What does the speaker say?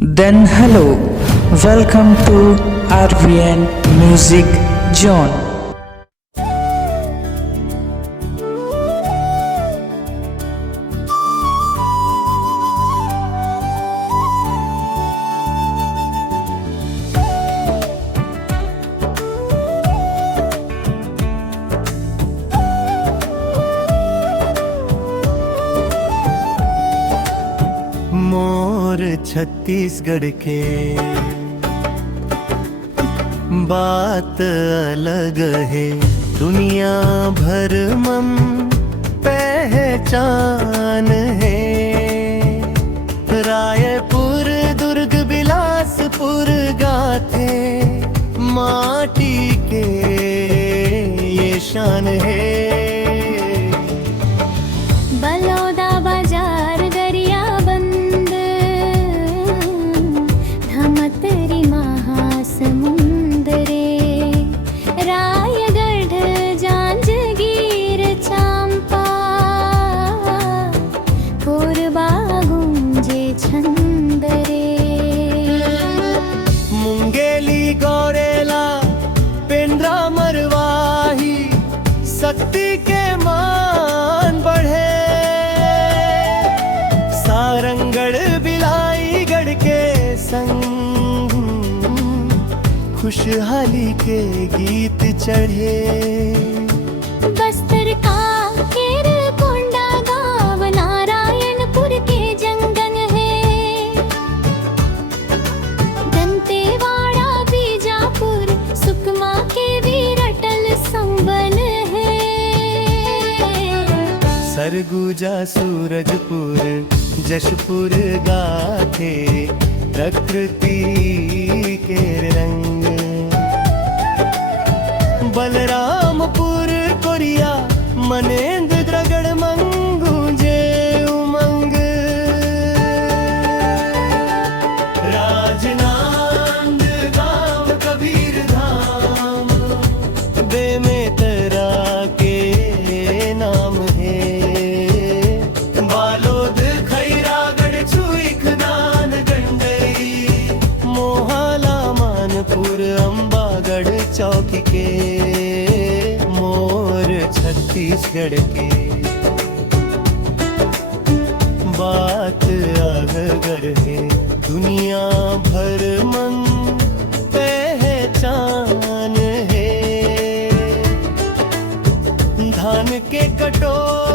Then hello, welcome to RVN Music Zone. मोर छत्तीसगढ़ के बात अलग है, दुनिया भर में पहचान है। रायपुर दुर्ग बिलासपुर गाथे माटी के ये शान है। बलौदा बाजार दरियाबंद धमतरी महासमुंद रे, रायगढ़ जांजगीर चांपा कोरबा गुंजे छंद रे। मुंगेली गौरेला पेंड्रा मरवाही शक्ति के मान बढ़े। सारंगढ़ बिलाईगढ़ के संग खुशहाली के गीत चढ़े। बस्तर का केर कोंडा गाँव नारायणपुर के जंगल है। दंतेवाड़ा बीजापुर सुकमा के वीरटल संबल है। सरगुजा सूरजपुर जशपुर गाथे प्रकृति के रंग। बलरामपुर कोरिया मनेंद्र द्रगड़ मंगूंजे उमंग। राजनांद गांव कबीर धाम बेमेतरा के नाम है। बालोद खैरागढ़ छुईखनान गंडई मोहाला मानपुर अम्बागढ़ चौकी के मोर छत्तीसगढ़ के बात अगर है, दुनिया भर मन पहचान है। धान के कटोरे